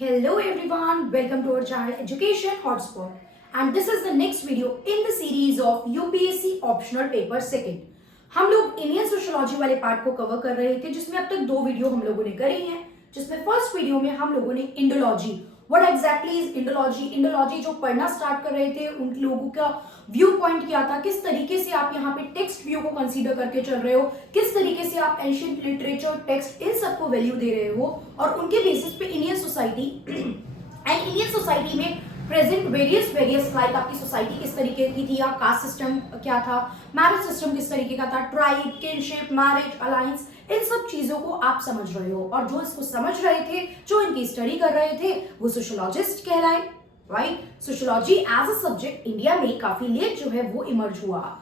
Hello everyone, welcome to our channel Education Hotspot, and this is the next video in the series of UPSC Optional Paper Second. हम लोग Indian sociology वाले part को cover कर रहे थे जिसमें अब तक दो वीडियो हम लोगों ने करी हैं, जिसमें फर्स्ट वीडियो में हम लोगों ने Indology, what exactly is Indology जो पढ़ना स्टार्ट कर रहे थे उन लोगों का व्यू पॉइंट क्या था, किस तरीके से आप यहाँ पे टेक्स्ट व्यू को कंसीडर करके चल रहे हो, किस तरीके से आप एंशिएंट लिटरेचर टेक्स्ट इन सबको वैल्यू दे रहे हो और उनके बेसिस पे इंडियन सोसाइटी में प्रेजेंट वेरियस लाइक आपकी सोसाइटी किस तरीके की थी, या कास्ट सिस्टम क्या था, मैरिज सिस्टम किस तरीके का था, ट्राइब, किनशिप, मैरिज, अलायंस, इन सब चीजों को आप समझ रहे हो। और जो इसको समझ रहे थे, जो इनकी स्टडी कर रहे थे, वो सोशियोलॉजिस्ट कहलाए, right. Sociology as a subject India में काफी लेट जो है वो इमर्ज हुआ,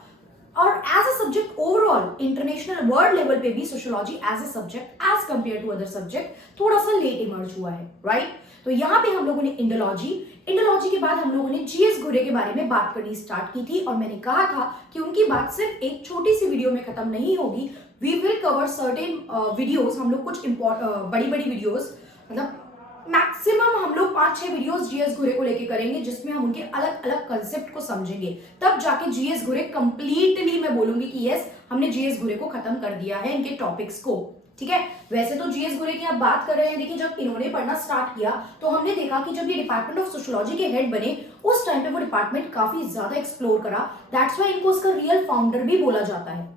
और as a subject overall international world level पे भी sociology as a subject as compare to other subject थोड़ा सा लेट इमर्ज हुआ है, राइट। तो यहाँ पे हम लोगों ने इंडोलॉजी के बाद हम लोगों ने जीएस घुरे के बारे में बात करनी स्टार्ट की थी, और मैंने कहा था कि उनकी बात सिर्फ एक छोटी सी वीडियो में खत्म नहीं होगी। We will cover certain videos, हम लोग कुछ बड़ी वीडियोस, मतलब मैक्सिमम हम लोग 5-6 वीडियोस जीएस घुरे को लेके करेंगे, जिसमें हम उनके अलग अलग कंसेप्ट को समझेंगे, तब जाके जीएस घुरे कंप्लीटली मैं बोलूंगी कि यस हमने जीएस घुरे को खत्म कर दिया है, इनके टॉपिक्स को, ठीक है। वैसे तो जीएस घुरे की आप बात कर रहे हैं, देखिए जब इन्होंने पढ़ना स्टार्ट किया तो हमने देखा कि जब ये डिपार्टमेंट ऑफ सोशियोलॉजी के हेड बने उस टाइम पे वो डिपार्टमेंट काफी ज्यादा एक्सप्लोर करा, दैट्स व्हाई इनको उसका रियल फाउंडर भी बोला जाता है,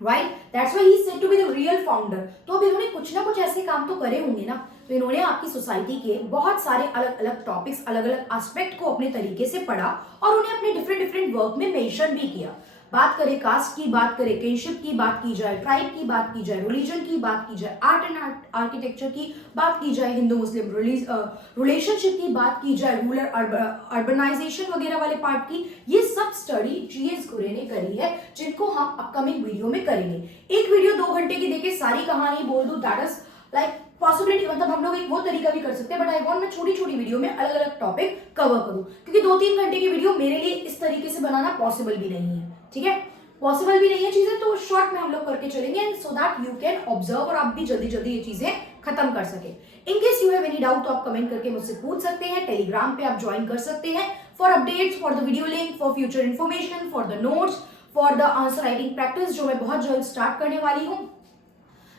right. That's why he is said to be the real founder. तो अब इन्होंने कुछ ना कुछ ऐसे काम तो करे होंगे ना, तो इन्होंने आपकी सोसाइटी के बहुत सारे अलग अलग टॉपिक्स, अलग अलग एस्पेक्ट को अपने तरीके से पढ़ा और उन्हें अपने डिफरेंट वर्क में मेंशन भी किया। बात करें कास्ट की, बात करें किनशिप की, बात की जाए ट्राइब की, बात की जाए रिलीजन की, बात की जाए आर्ट एंड आर्किटेक्चर की, बात की जाए हिंदू मुस्लिम रिलेशनशिप की, बात की जाए रूरल अर्बनाइजेशन वगैरह वाले पार्ट की, ये सब स्टडी जीएस घुरे ने करी है, जिनको हम अपकमिंग वीडियो में करेंगे। एक वीडियो 2 घंटे की देके सारी कहानी बोल दूं, दैट इज लाइक पॉसिबिलिटी, मतलब हम लोग एक वो तरीका भी कर सकते हैं, बट आई वांट मैं छोटी वीडियो में अलग अलग टॉपिक कवर करूं, क्योंकि 2-3 घंटे की वीडियो मेरे लिए इस तरीके से बनाना पॉसिबल भी नहीं है, ठीक है। पॉसिबल भी नहीं है चीजें, तो शॉर्ट में हम लोग करके चलेंगे, so that you can observe और आप भी जल्दी ये चीजें खत्म कर सके। In case you have any doubt तो आप कमेंट करके मुझसे पूछ सकते हैं, टेलीग्राम पे आप ज्वाइन कर सकते हैं for updates, for the video link, for future information, for the notes, for the answer writing practice, जो मैं बहुत जल्द स्टार्ट करने वाली हूँ।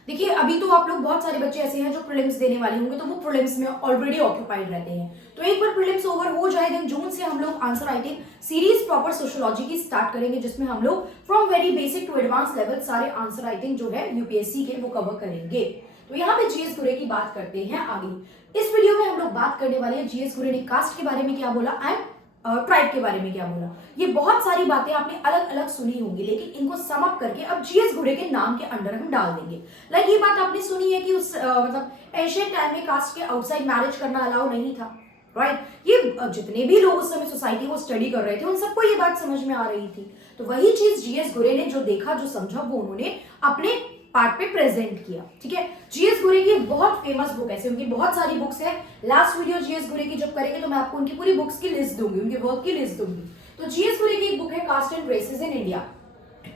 देखिए अभी तो आप लोग बहुत सारे बच्चे ऐसे हैं जो प्रीलिम्स देने वाले होंगे, तो वो प्रीलिम्स में ऑलरेडी ऑक्यूपाइड रहते हैं, तो एक बार प्रीलिम्स ओवर हो जाए देन जून से हम लोग answer writing series proper sociology की स्टार्ट करेंगे, जिसमें हम लोग from very basic to advance level सारे आंसर राइटिंग जो है यूपीएससी के वो कवर करेंगे। तो यहाँ पे जीएस घुरे की बात करते हैं आगे। इस वीडियो में हम लोग बात करने वाले हैं जीएस घुरे ने कास्ट के बारे में क्या बोला एंड ट्राइब के बारे में क्या बोला। ये बहुत सारी बातें आपने अलग अलग सुनी होंगी, लेकिन इनको सम अप करके अब जीएस घुरे के नाम के अंडर हम डाल देंगे। लाइक ये बात आपने सुनी है कि उस मतलब एशियन टाइम में कास्ट के आउटसाइड मैरिज करना अलाउ नहीं था, राइट। ये जितने भी लोग उस समय सोसाइटी को स्टडी कर रहे थे उन सबको ये बात समझ में आ रही थी, तो वही चीज जीएस घुरे ने जो देखा, जो समझा, वो उन्होंने अपने पार्ट पे प्रेजेंट किया, ठीक है। जीएस घुरे की बहुत फेमस बुक है, उनकी बहुत सारी बुक्स है। लास्ट वीडियो जीएस घुरे की जब करेंगे तो मैं आपको उनकी पूरी बुक्स की लिस्ट दूंगी, उनके वर्क की लिस्ट दूंगी। तो जीएस घुरे की एक बुक है caste and races in India,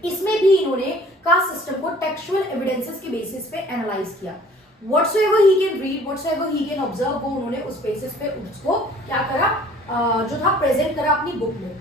इसमें भी इन्होंने कास्ट सिस्टम को टेक्सचुअल एविडेंसेस के बेसिस पे एनालाइज किया। Whatsoever he can read, whatsoever he can observe, वो उन्होंने उस बेसिस पे उसको क्या करा, जो था प्रेजेंट करा अपनी बुक में।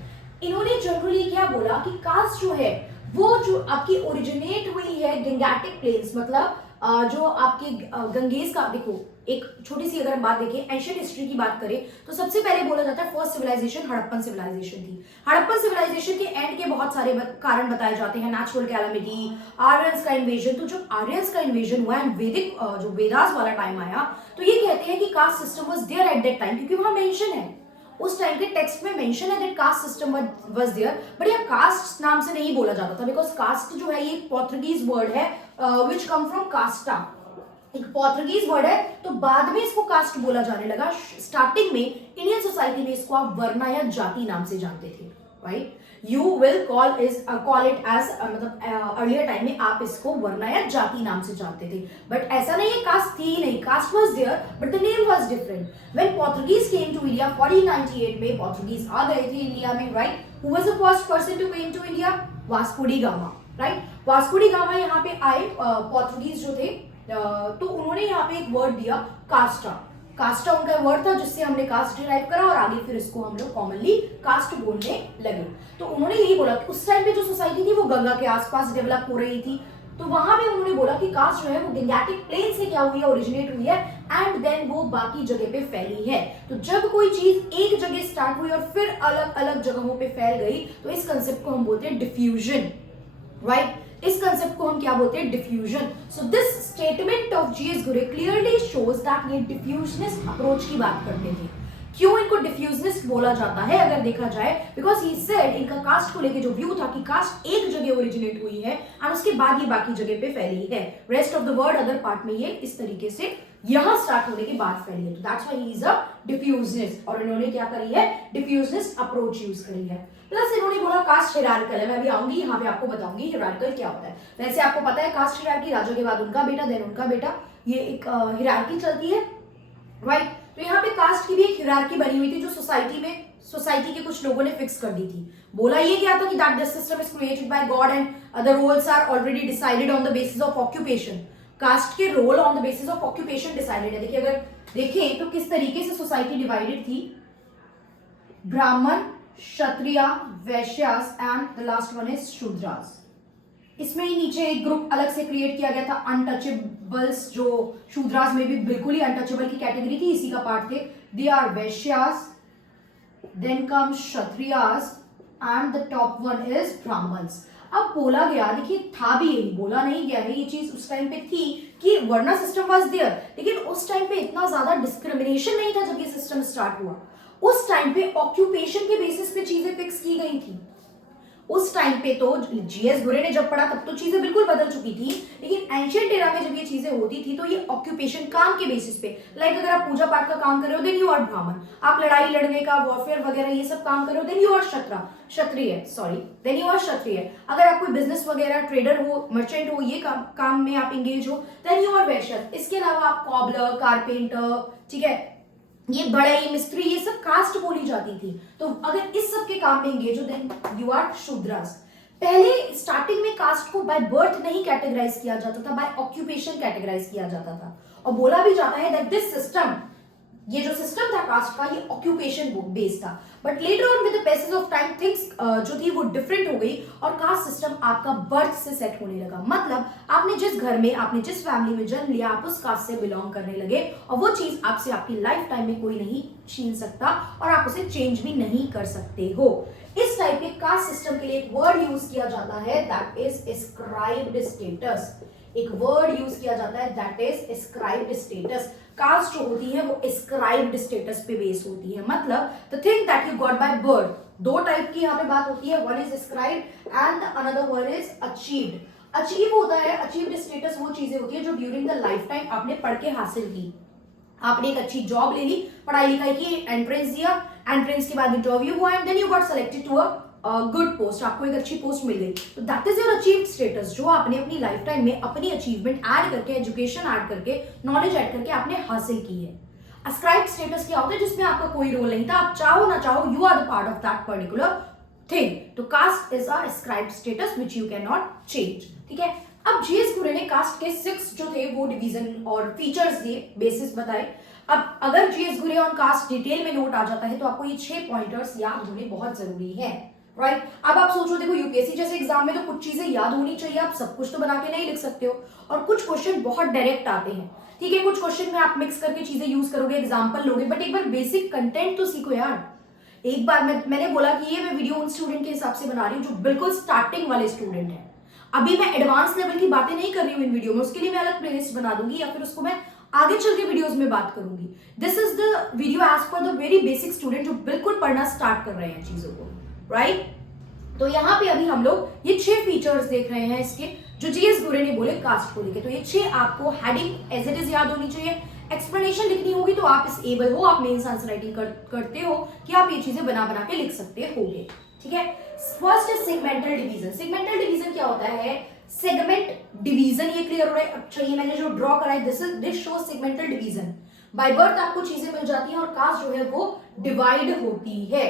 इन्होंने जनरली क्या बोला कि कास्ट जो है वो जो आपकी ओरिजिनेट हुई है गंगेटिक प्लेन्स, मतलब जो आपके गंगेज का, देखो एक छोटी सी अगर हम बात देखें, एंशिएंट हिस्ट्री की बात करें तो सबसे पहले बोला जाता है फर्स्ट सिविलाइजेशन हड़प्पन सिविलाइजेशन थी। हड़प्पन सिविलाइजेशन के एंड के बहुत सारे कारण बताए जाते हैं, नेचुरल कैलामिटी, आर्यंस का इन्वेजन। तो जब आर्यंस का इन्वेजन हुआ एंड वैदिक जो वेदास वाला टाइम आया, तो ये कहते हैं कि caste system was there at that time, क्योंकि वहां मेंशन है, उस टाइम के टेक्स्ट में मेंशन है that caste system was there, but ये कास्ट नाम से नहीं बोला जाता था, बिकॉज कास्ट जो है ये एक पोर्तुगीज वर्ड है व्हिच कम फ्रॉम कास्टा, एक पोर्तुगीज वर्ड है, तो बाद में इसको कास्ट बोला जाने लगा। स्टार्टिंग में इंडियन सोसाइटी में इसको आप वर्ण या जाति नाम से जानते थे, right. You will call it as, मतलब अर्लियर टाइम में आप इसको वर्ण या जाति नाम से जानते थे, बट ऐसा नहीं है, कास्ट थी नहीं, caste was there but the name was different. When Portuguese came to India 1498 में पोर्तुगीज आ गए थे इंडिया में, right. Who was the first person to came to India? Vasco da Gama, right. Vasco da Gama यहाँ पे आए, पोर्तुगीज जो थे, तो उन्होंने यहाँ पे एक वर्ड दिया कास्टा, कास्टा उनका वर्ड था जिससे हमने कास्ट डिराइव करा और आगे फिर इसको हम लोग कॉमनली कास्ट बोलने लगे। तो उन्होंने यही बोला कि उस टाइम पे जो सोसाइटी थी वो गंगा के आसपास डेवलप हो रही थी, तो वहां पे उन्होंने बोला कि कास्ट जो है वो गंगैटिक प्लेन से क्या हुई है, ओरिजिनेट हुई है एंड देन वो बाकी जगह पे फैली है। तो जब कोई चीज एक जगह स्टार्ट हुई और फिर अलग अलग जगहों पे फैल गई तो इस कंसेप्ट को हम बोलते हैं डिफ्यूजन, राइट? इस कंसेप्ट को हम क्या बोलते हैं? Diffusion. So this statement of GS घुरे क्लियरली शोज दैट ये डिफ्यूजनिस्ट अप्रोच की बात करते थे। क्यों इनको डिफ्यूजनिस्ट बोला जाता है अगर देखा जाए? बिकॉज ही सेड इनका कास्ट को लेके जो व्यू था कि कास्ट एक जगह ओरिजिनेट हुई है और उसके बाद ये बाकी जगह पे फैली है। Rest of the world other part में ये इस तरीके से यहां स्टार्ट होने के बाद फैली है। तो that's why he is a डिफ्यूजनिस्ट और इन्होंने क्या करी है? डिफ्यूजनिस्ट अप्रोच यूज करी है। प्लस इन्होंने बोला कास्ट हिरार्किकल है। मैं अभी आऊंगी यहाँ पे आपको बताऊंगी हिरार्किकल क्या होता है। वैसे आपको पता है कास्ट हिरार्की, राजा के बाद उनका बेटा देन उनका बेटा, ये एक हिरार्की चलती है, राइट? तो यहाँ पे कास्ट की भी एक हिरार्की बनी हुई थी जो सोसाइटी के कुछ लोगों ने फिक्स कर दी थी। बोला ये क्या था कि that this system is created by God and other roles are already decided on the basis of occupation. Caste के role on the basis of occupation decided है। देखिए अगर देखें तो किस तरीके से सोसाइटी डिवाइडेड थी, Brahmin, Kshatriya, Vaishyas and the last one is Shudras. इसमें ही नीचे एक ग्रुप अलग से क्रिएट किया गया था अनटचेबल्स, जो शूद्रास में भी बिल्कुल ही अनटचेबल की कैटेगरी थी, इसी का पार्ट थे। They are Vaishyas, then come Kshatriyas and the top one is Brahmins. अब बोला गया, देखिए था भी यही, बोला नहीं गया है, ये चीज उस टाइम पे थी कि वर्ण सिस्टम वाज देयर, लेकिन उस टाइम पे इतना ज्यादा डिस्क्रिमिनेशन नहीं था जब ये सिस्टम स्टार्ट हुआ। उस टाइम पे ऑक्यूपेशन के बेसिस पे चीजें फिक्स की गई थी। उस टाइम पे तो जीएस घुरे ने जब पढ़ा तब तो चीजें बिल्कुल बदल चुकी थी, लेकिन एंशिएंट एरा में जब ये चीजें होती थी तो ये ऑक्यूपेशन काम के बेसिस पे, लाइक अगर आप पूजा पाठ का काम कर रहे हो देन यू आर ब्राह्मण, आप लड़ाई लड़ने का वॉरफेयर वगैरह ये सब काम कर रहे हो then you are then you are Kshatriya. अगर आप कोई बिजनेस वगैरह ट्रेडर हो, मर्चेंट हो, ये काम में आप एंगेज हो देन यू आर वैश्य। इसके अलावा आप कॉबलर, कारपेंटर, ठीक है, ये बढ़ई, मिस्त्री, ये सब कास्ट बोली जाती थी। तो अगर इस सब के काम में एंगेज हो देन यू आर शूद्रास। पहले स्टार्टिंग में कास्ट को बाय बर्थ नहीं कैटेगराइज किया जाता था, बाय ऑक्यूपेशन कैटेगराइज किया जाता था। और बोला भी जाता है दैट दिस सिस्टम, ये जो सिस्टम था कास्ट का, ये ऑक्यूपेशन बेस्ड था। But later on with the passage of time things जो थी वो डिफरेंट हो गई और कास्ट सिस्टम आपका बर्थ से सेट होने लगा। मतलब आपने जिस घर में, आपने जिस फैमिली में जन्म लिया, आप उस कास्ट से बिलोंग करने लगे और वो चीज आपसे आपकी लाइफ टाइम में कोई नहीं छीन सकता और आप उसे चेंज भी नहीं कर सकते हो। इस टाइप के कास्ट सिस्टम के लिए एक वर्ड यूज किया जाता है दैट इज एस्क्राइब्ड स्टेटस। एक वर्ड यूज किया जाता है that is ascribed status. Caste जो होती है वो एस्क्राइब्ड स्टेटस पे बेस होती है। मतलब the thing that you got by birth, दो टाइप की यहाँ पे बात होती है, one is ascribed and another one is achieved. Achieve होता है, अचीव्ड स्टेटस वो चीजें होती है जो ड्यूरिंग द लाइफ टाइम आपने पढ़ के हासिल की। आपने एक अच्छी जॉब ले ली, पढ़ाई लिखाई की, एंट्रेंस दिया, एंट्रेंस के बाद इंटरव्यू हुआ and then you got selected to a good post, आपको एक अच्छी पोस्ट मिल गई। तो that is your achieved status, जो आपने अपनी लाइफ टाइम में अपनी अचीवमेंट ऐड करके, एजुकेशन ऐड करके, नॉलेज ऐड करके आपने हासिल की है। अस्क्राइब्ड स्टेटस क्या होता है? जिसमें आपका कोई रोल नहीं था, आप चाहो ना चाहो you are the part of that particular thing. तो caste is a ascribed status which you can not change. ठीक है, अब जीएस घुरे ने कास्ट के 6 जो थे वो डिवीजन और फीचर्स दिए, बेसिस बताए। अब अगर जीएस घुरे ऑन कास्ट डिटेल में नोट आ जाता है तो आपको ये 6 पॉइंटर्स याद होने बहुत जरूरी है, राइट? अब आप सोचो, देखो यूपीएससी जैसे एग्जाम में तो कुछ चीजें याद होनी चाहिए, आप सब कुछ तो बना के नहीं लिख सकते हो और कुछ क्वेश्चन बहुत डायरेक्ट आते हैं। ठीक है, कुछ क्वेश्चन में आप मिक्स करके चीजें यूज करोगे, एग्जाम्पल लोगे, बट एक बार बेसिक कंटेंट तो सीखो यार। एक बार मैंने बोला कि ये मैं वीडियो उन स्टूडेंट के हिसाब से बना रही हूँ जो बिल्कुल स्टार्टिंग वाले स्टूडेंट है। अभी मैं एडवांस लेवल की बातें नहीं कर रही हूँ इन वीडियो में, उसके लिए मैं अलग प्लेलिस्ट बना दूंगी या फिर उसको मैं आगे चल के वीडियोस में बात करूंगी। This is the video as for the very basic student जो बिल्कुल पढ़ना स्टार्ट कर रहे हैं चीजों को, राइट? तो यहाँ पे अभी हम लोग ये 6 फीचर्स देख रहे हैं इसके, जो जीएस घुरे ने बोले कास्ट को लेके। तो ये 6 आपको हेडिंग एज इट इज याद होनी चाहिए। एक्सप्लेनेशन लिखनी होगी तो आप इस एबल हो, आप मेंस आंसर राइटिंग करते हो कि आप ये चीजें बना बना के लिख सकते होगे। ठीक है, first is segmental division. Segmental division क्या होता है? सेगमेंट डिवीजन, ये क्लियर हो रहा है? अच्छा, ये मैंने जो ड्रॉ करा है this show segmental division. By birth आपको चीजें मिल जाती हैं और कास्ट जो है वो डिवाइड होती है।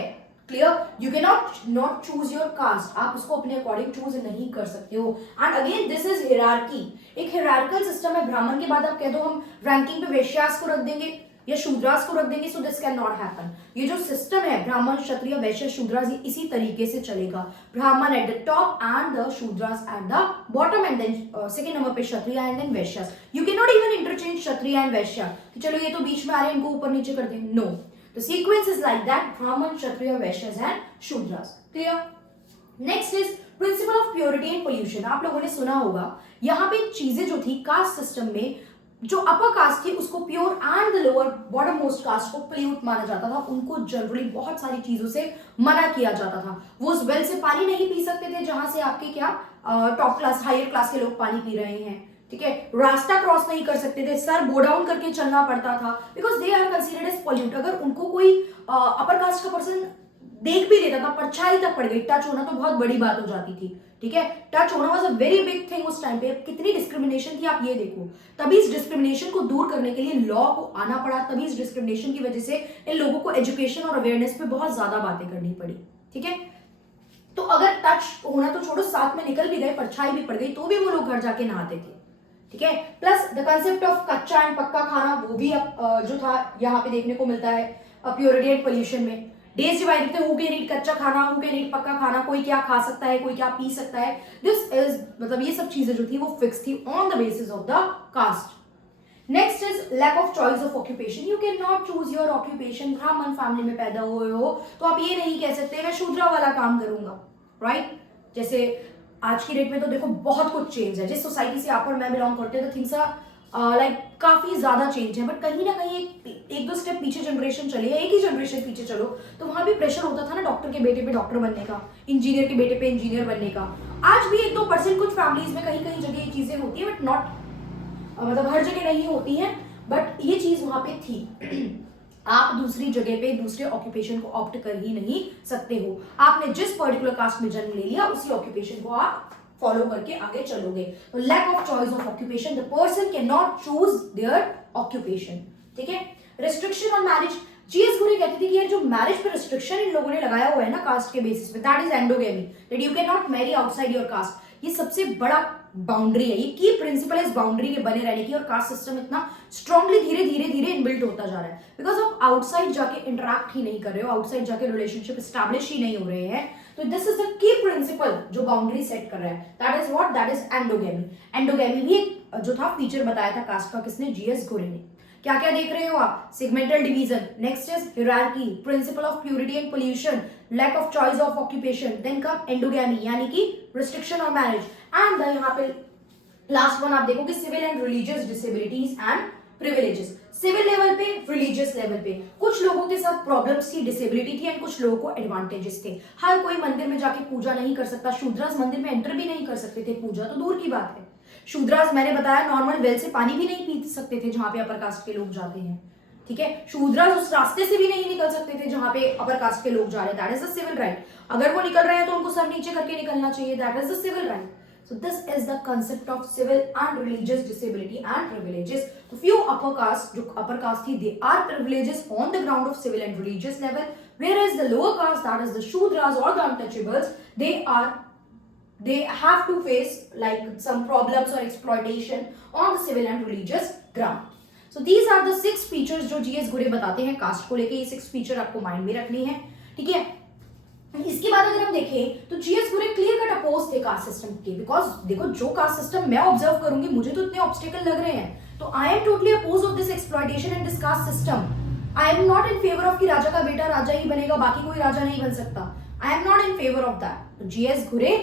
Clear? You can not choose your cast, आप उसको अपने अकॉर्डिंग चूज नहीं कर सकते हो। And again this is hierarchy, एक हिरार्कल सिस्टम है। ब्राह्मण के बाद आप कह दो हम रैंकिंग पे वैश्यास को रख देंगे, या शूद्रास को रख देंगे, so this can not happen. ये जो सिस्टम है ब्राह्मण क्षत्रिय वैश्य शूद्रास, ये इसी तरीके से चलेगा, Brahmin at the top and the Shudras at the bottom, and then second number पे Kshatriya and then Vaishya. You can not even interchange Kshatriya and Vaishya कि चलो ये तो बीच में आ रहे हैं, इनको ऊपर नीचे कर दें, no. The sequence is like that, Brahmin Kshatriya Vaishya and Shudras. Clear? Next is principle of purity and pollution. आप लोगों ने सुना होगा, यहाँ पे चीजें जो थी कास्ट सिस्टम में, जो अपर कास्ट थी उसको pure and the lower bottom most caste को पोल्यूट माना जाता था। उनको जनरली बहुत सारी चीजों से मना किया जाता था। वो उस वेल से पानी नहीं पी सकते थे जहां से आपके क्या टॉप क्लास हायर क्लास के लोग पानी पी रहे हैं, ठीक है। रास्ता क्रॉस नहीं कर सकते थे, सर बो डाउन करके चलना पड़ता था, because they are considered as pollute. अगर उनको कोई अपर कास्ट का पर्सन देख भी लेता था, परछाई तक पड़ गई, टच होना तो बहुत बड़ी बात हो जाती थी, ठीक है। टच होना was a very big thing उस टाइम पे। कितनी डिस्क्रिमिनेशन थी आप ये देखो। तभी इस डिस्क्रिमिनेशन को दूर करने के लिए लॉ को आना पड़ा, तभी इस डिस्क्रिमिनेशन की वजह से इन लोगों को एजुकेशन और अवेयरनेस पे बहुत ज्यादा बातें करनी पड़ी, ठीक है। तो अगर टच होना तो छोड़ो, साथ में निकल भी गए, परछाई भी पड़ गई, तो भी वो लोग घर जाके नहाते थे, ठीक है। प्लस द कंसेप्ट ऑफ कच्चा एंड पक्का खाना, वो भी जो था यहाँ पे देखने को मिलता है प्योरिटी एंड पोल्यूशन में। डेज डिवाइडेड थे, हु कैन ईट कच्चा खाना, हु कैन ईट पक्का खाना, कोई क्या खा सकता है, कोई क्या पी सकता है। दिस इज मतलब ये सब चीजें जो थी वो फिक्स थी on the basis of the caste. Next is lack of choice of occupation. You can not choose your occupation. Brahmin family में पैदा हुए हो तो आप ये नहीं कह सकते मैं शूद्रा वाला काम करूंगा, राइट। जैसे आज की डेट में तो देखो बहुत कुछ चेंज है। जिस सोसाइटी से आप और मैं बिलोंग करते हैं तो थिंग्स आर लाइक काफी ज्यादा चेंज है, बट कहीं ना कहीं एक दो स्टेप पीछे जनरेशन चले या एक ही जनरेशन पीछे चलो तो वहां भी प्रेशर होता था ना, डॉक्टर के बेटे पे डॉक्टर बनने का, इंजीनियर के बेटे पे इंजीनियर बनने का। आज भी 1-2% कुछ फैमिलीज में कहीं कहीं जगह ये चीजें होती है, बट नॉट मतलब हर जगह नहीं होती है, बट ये चीज वहां पे थी। आप दूसरी जगह पे दूसरे ऑक्यूपेशन को ऑप्ट कर ही नहीं सकते हो। आपने जिस पर्टिकुलर कास्ट में जन्म ले लिया उसी ऑक्यूपेशन को आप फॉलो करके आगे चलोगे। तो lack of choice of occupation, the person can not choose their occupation, ठीक है। रिस्ट्रिक्शन ऑन मैरिज, जीएस गुरे कहती थी कि यार जो मैरिज पे रिस्ट्रिक्शन इन लोगों ने लगाया हुआ है ना कास्ट के बेसिस पे, that is endogamy, that you can not marry outside your cast. ये सबसे बड़ा बाउंड्री है, ये की प्रिंसिपल है इस बाउंड्री के बने रहने की। और कास्ट सिस्टम इतना स्ट्रांगली धीरे धीरे धीरे इनबिल्ट होता जा रहा है बिकॉज आप आउटसाइड जाके इंटरेक्ट ही नहीं कर रहे हो, आउटसाइड जाके रिलेशनशिप स्टैब्लिश ही नहीं हो रहे हैं। तो this is the key principle जो बाउंड्री सेट कर रहा है, that is what, that is endogamy. Endogamy भी एक जो था फीचर बताया था कास्ट का, किसने, जीएस गुरे ने। क्या क्या देख रहे हो आप, segmental division, next is hierarchy, principle of purity and pollution, lack of choice of occupation, then come endogamy यानी कि रिस्ट्रिक्शन ऑन मैरिज, एंड यहाँ पे लास्ट वन आप देखोगे civil and religious disabilities and privileges. Civil level पे, religious level पे कुछ लोगों के साथ प्रॉब्लम्स थी, डिसेबिलिटी थी, एंड कुछ लोगों को एडवांटेजेस थे। हर कोई मंदिर में जाके पूजा नहीं कर सकता, शूद्रास मंदिर में एंटर भी नहीं कर सकते थे, पूजा तो दूर की बात है। शूद्रास मैंने बताया नॉर्मल वेल से पानी भी नहीं पी सकते थे जहां पे अपर कास्ट के लोग जाते हैं, ठीक है। शूद्रास उस रास्ते से भी नहीं निकल सकते थे जहां पे अपर कास्ट के लोग जा रहे हैं, that is the civil right. अगर वो निकल रहे हैं तो उनको सर नीचे करके निकलना चाहिए, that is the civil right. So this is the concept of civil and religious disability and privileges. So few upper caste, जो upper caste थी, they are privileges on the ground of civil and religious level, whereas the lower caste, that is the Shudras or the untouchables, they have to face like some problems or exploitation on the civil and religious ground. So these are the 6 features जो GS गुरे बताते हैं cast को लेके। ये 6 feature आपको mind में रखनी है, ठीक है। इसके बाद अगर हम देखें तो जीएस गुरे क्लियर कट अपोज थे कास्ट सिस्टम के, बिकॉज देखो जो कास्ट सिस्टम मैं ऑब्जर्व करूंगी मुझे तो इतने ऑब्स्टेकल लग रहे हैं, तो I am totally oppose of this exploitation and this caste system. I am not in favour of कि राजा का बेटा राजा ही बनेगा, बाकी कोई राजा नहीं बन सकता। आई am not in favour of that. तो जीएस गुरे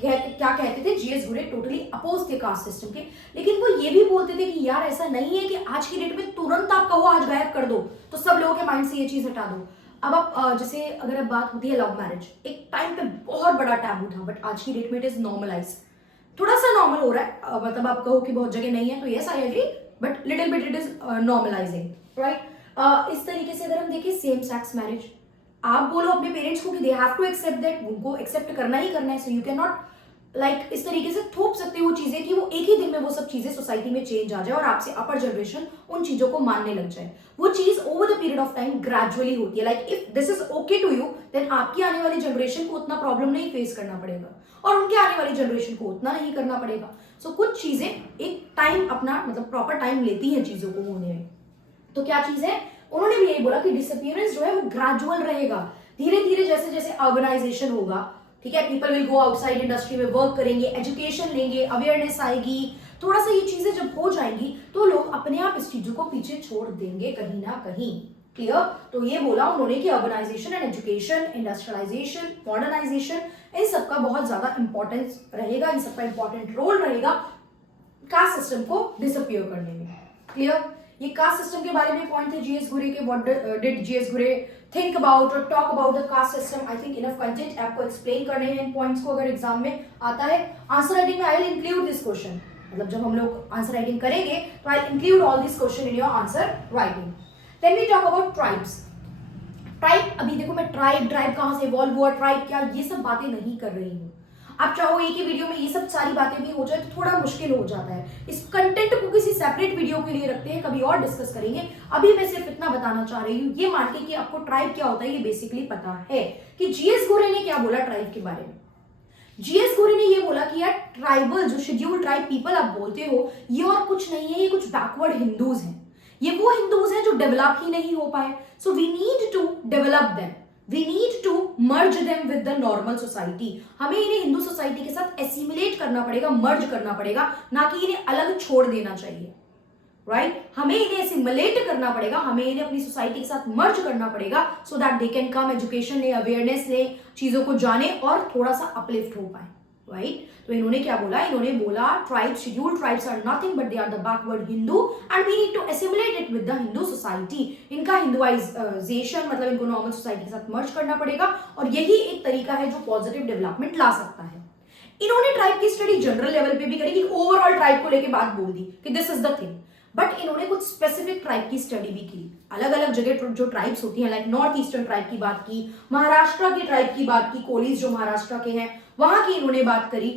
क्या कहते थे, जीएस गुरे टोटली अपोज थे कास्ट सिस्टम के, लेकिन वो ये भी बोलते थे कि यार ऐसा नहीं है कि आज की डेट में तुरंत आप कहो आज गायब कर दो तो सब लोगों के माइंड से ये चीज हटा दो। अब आप जैसे अगर अब बात होती है लव मैरिज, एक टाइम पे बहुत बड़ा टैबू था, बट आज की डेट में इट इज नॉर्मलाइज, थोड़ा सा नॉर्मल हो रहा है। मतलब आप कहो कि बहुत जगह नहीं है तो yes I agree, but little bit it is normalising, right. इस तरीके से अगर हम देखें सेम सेक्स मैरिज, आप बोलो अपने पेरेंट्स को कि they have to accept that, उनको एक्सेप्ट करना ही करना है, so you can not like इस तरीके से थोप सकते हो चीजें कि वो एक ही दिन में वो सब चीजें सोसाइटी में चेंज आ जाए और आपसे अपर जनरेशन उन चीजों को मानने लग जाए। वो चीज over the period of time gradually होती है। Like if this is okay to you then आपकी आने वाली जनरेशन को उतना प्रॉब्लम नहीं फेस करना पड़ेगा और उनके आने वाली जनरेशन को उतना नहीं करना पड़ेगा। सो कुछ चीजें एक टाइम अपना मतलब प्रॉपर टाइम लेती हैं चीजों को होने में, तो क्या चीज है, उन्होंने भी यही बोला कि डिसअपियरेंस जो है वो ग्रेजुअल रहेगा, धीरे धीरे जैसे जैसे अर्बनाइजेशन होगा, ठीक है, people will go outside industry में वर्क करेंगे, एजुकेशन लेंगे, अवेयरनेस आएगी, थोड़ा सा ये चीजें जब हो जाएंगी तो लोग अपने आप इस चीजों को पीछे छोड़ देंगे कहीं ना कहीं। क्लियर? तो ये बोला उन्होंने कि urbanisation and education, industrialisation, modernisation, इन सबका बहुत ज्यादा इंपॉर्टेंस रहेगा, इन सबका इंपॉर्टेंट रोल रहेगा कास्ट सिस्टम को डिसअपियर करने में। क्लियर? ये कास्ट सिस्टम के बारे में पॉइंट थे जीएस घुरे के। व्हाट डिड जीएस घुरे थिंक अबाउट और talk about the cast system? I think enough content आपको एक्सप्लेन करने हैं इन पॉइंट्स को, अगर एग्जाम में आता है। आंसर राइटिंग में I will include this question, मतलब जब हम लोग आंसर राइटिंग करेंगे तो I include all this question in your answer writing. Then we talk about tribes. Tribe, अभी देखो मैं ट्राइब कहां से इवॉल्व हुआ, ट्राइब क्या, ये सब बातें नहीं कर रही हूँ। आप चाहो एक ही वीडियो में ये सब सारी बातें भी हो जाए तो थोड़ा मुश्किल हो जाता है। इस कंटेंट को किसी सेपरेट वीडियो के लिए रखते हैं, कभी और डिस्कस करेंगे। अभी मैं सिर्फ इतना बताना चाह रही हूँ, ये मान के कि आपको ट्राइब क्या होता है ये बेसिकली पता है कि जीएस घोरे ने क्या बोला ट्राइब के बारे में। जीएस घोरे ने ये बोला कि यार ट्राइबल, जो शेड्यूल्ड ट्राइब पीपल आप बोलते हो, ये और कुछ नहीं है, ये कुछ बैकवर्ड हिंदूज हैं। ये वो हिंदूज हैं जो डेवलप ही नहीं हो पाए। So we need to develop them, we need to merge them with the normal society. हमें इन्हें हिंदू सोसाइटी के साथ एसिमिलेट करना पड़ेगा, मर्ज करना पड़ेगा, ना कि इन्हें अलग छोड़ देना चाहिए। राइट? हमें इन्हें एसिमिलेट करना पड़ेगा, हमें इन्हें अपनी सोसाइटी के साथ मर्ज करना पड़ेगा, so that they can come, education ले, अवेयरनेस ले, चीजों को जाने और थोड़ा सा अपलिफ्ट हो पाए। राइट? तो इन्होंने क्या बोला, इन्होंने बोला tribes, scheduled tribes are nothing but they are the backward Hindu and we need to assimilate it with the Hindu society. इनका हिंदुआइजेशन, मतलब इनको नॉर्मल सोसाइटी के साथ मर्ज करना पड़ेगा, और यही एक तरीका है जो पॉजिटिव डेवलपमेंट ला सकता है। इन्होंने ट्राइब की स्टडी जनरल लेवल पे भी करी कि ओवरऑल ट्राइब को लेकर बात बोल दी कि this is the thing, but इन्होंने कुछ स्पेसिफिक ट्राइब की स्टडी भी की। अलग अलग जगह जो ट्राइब्स होती हैं, लाइक नॉर्थ ईस्टर्न ट्राइब की बात की, महाराष्ट्र के ट्राइब की बात की, कोलीज जो महाराष्ट्र के हैं वहां की इन्होंने बात करी।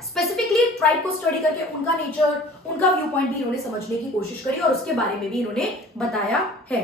स्पेसिफिकली ट्राइब को स्टडी करके उनका नेचर, उनका व्यू पॉइंट भी इन्होंने समझने की कोशिश करी और उसके बारे में भी इन्होंने बताया है।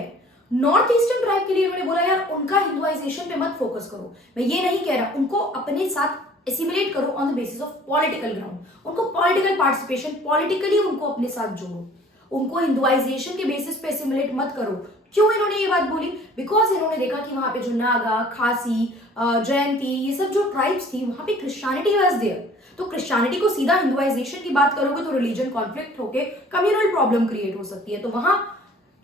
नॉर्थ ईस्टर्न ट्राइब के लिए इन्होंने बोला यार उनका हिंदुआइजेशन पे मत फोकस करो, मैं ये नहीं कह रहा, उनको अपने साथ एसिमिलेट करो on the basis of political ground, उनको पॉलिटिकल पार्टिसिपेशन, पॉलिटिकली उनको अपने साथ जोड़ो, उनको हिंदुआइजेशन के बेसिस पे एसिमिलेट मत करो। क्यों इन्होंने ये बात बोली? बिकॉज इन्होंने देखा कि वहां पे जो नागा, खासी, जयंती, ये सब जो ट्राइब्स थी, वहां पे क्रिश्चियनिटी वाज देयर। तो क्रिश्चियनिटी को सीधा हिंदुआइजेशन की बात करोगे तो रिलीजन कॉन्फ्लिक्ट होके कम्युनल प्रॉब्लम क्रिएट हो सकती है, तो वहां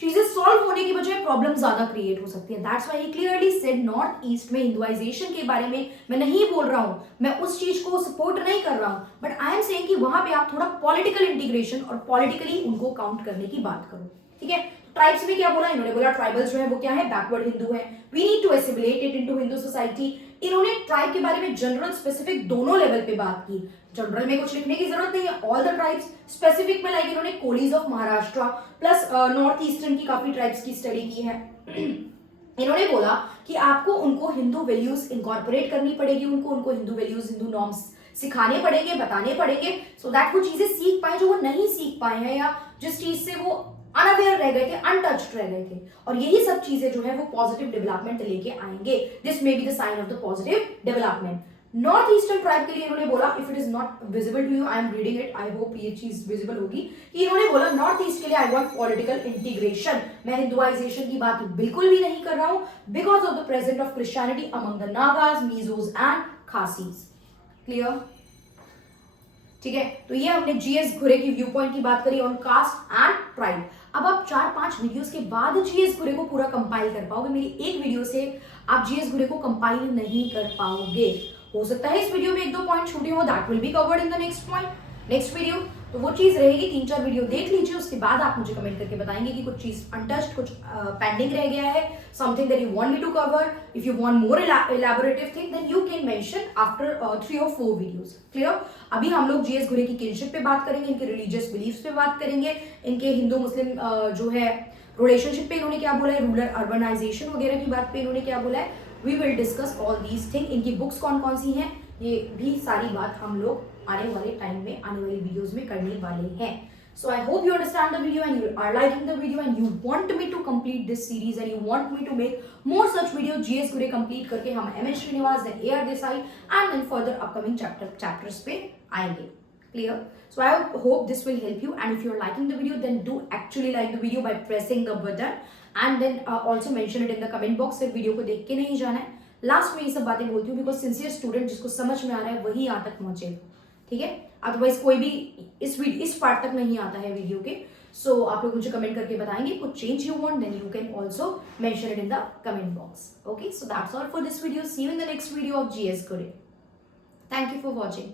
चीजें सॉल्व होने की बजाय प्रॉब्लम ज्यादा क्रिएट हो सकती है। That's why he clearly said north east में हिंदुआइजेशन के बारे में मैं नहीं बोल रहा हूं, मैं उस चीज को सपोर्ट नहीं कर रहा हूं, बट आई एम सेइंग कि वहां पे आप थोड़ा पॉलिटिकल इंटीग्रेशन और पॉलिटिकली उनको काउंट करने की बात करो। ठीक है? ट्राइब्स में क्या बोला इन्होंने? बोला ट्राइबल्स जो है वो क्या है, बैकवर्ड हिंदू है, we need to assimilate it into Hindu society. इन्होंने ट्राइब के बारे में जनरल, स्पेसिफिक दोनों लेवल पे बात की। जनरल में कुछ लिखने की जरूरत नहीं है, ऑल द ट्राइब्स। स्पेसिफिक में लाइक इन्होंने Kolis of Maharashtra plus north eastern की काफी ट्राइब्स की स्टडी की है। इन्होंने बोला कि आपको उनको हिंदू वैल्यूज इनकॉर्पोरेट करनी पड़ेगी, उनको हिंदू वैल्यूज, हिंदू नॉर्म्स सिखाने पड़ेंगे, बताने पड़ेंगे, सो दैट वो चीजें सीख पाए जो वो नहीं सीख पाए हैं, या जिस चीज से वो अनअवेयर रह गए थे, अनटच्ड रह गए थे। और यही सब चीजें जो है वो पॉजिटिव डेवलपमेंट लेके आएंगे। This may be the sign of the positive development. North eastern tribe के लिए इन्होंने बोला, if it is not visible to you, I am reading it, I hope ये चीज विजिबल होगी, कि इन्होंने बोला नॉर्थ ईस्ट के लिए आई वांट पॉलिटिकल इंटीग्रेशन। मैं हिंदुआइजेशन की बात बिल्कुल भी नहीं कर रहा हूं, because of the presence of Christianity among the Nagas, Mizos and Khasis. Clear? ठीक है? तो ये हमने जीएस घुरे की व्यू पॉइंट की बात करी ऑन कास्ट एंड ट्राइब। अब आप 4-5 वीडियोस के बाद जीएस घुरे को पूरा कंपाइल कर पाओगे। मेरी एक वीडियो से आप जीएस घुरे को कंपाइल नहीं कर पाओगे। हो सकता है इस वीडियो में 1-2 पॉइंट छूटे हो, that will be covered in the next video. तो वो चीज रहेगी, 3-4 वीडियो देख लीजिए, उसके बाद आप मुझे कमेंट करके बताएंगे कि कुछ चीज अनटच्ड, कुछ पेंडिंग रह गया है, something that you want me to cover. If you want more elaborative thing then you can mention after 3 or 4 videos. Clear? अभी हम लोग जीएस घुरे की किनशिप पे बात करेंगे, इनके रिलीजियस बिलीफ्स पे बात करेंगे, इनके हिंदू मुस्लिम जो है रिलेशनशिप पे इन्होंने क्या बोला है, रूरल अर्बनाइजेशन वगैरह की बात पे इन्होंने क्या बोला है, we will discuss all these thing. इनकी बुक्स कौन कौन सी हैं, ये भी सारी बात हम लोग आने वाले टाइम में, आने वाली वीडियोस में करने वाले हैं। So I hope you understand the video and you are liking the video and you want me to complete this series and you want me to make more such video। GS घुरे complete करके हम MS Srinivas, then AR Desai and then further upcoming chapters पे आएंगे। Clear? So I hope this will help you, and if you're liking the video, then do actually like the video by pressing the button, and then also mention it in the comment box. सिर्फ video को देख के नहीं जाना है. Last में ये सब बातें बोलती हूँ बिकॉज सिंसियर स्टूडेंट जिसको समझ में आ रहा है वही यहाँ तक पहुंचे. ठीक है, अदरवाइज कोई भी इस पार्ट तक नहीं आता है वीडियो के. सो आप लोग मुझे कमेंट करके बताएंगे कुछ change you want, then you can also mention it in the comment box. Okay, so that's all for this video. See you in the next video of GS Guru. Thank you for watching.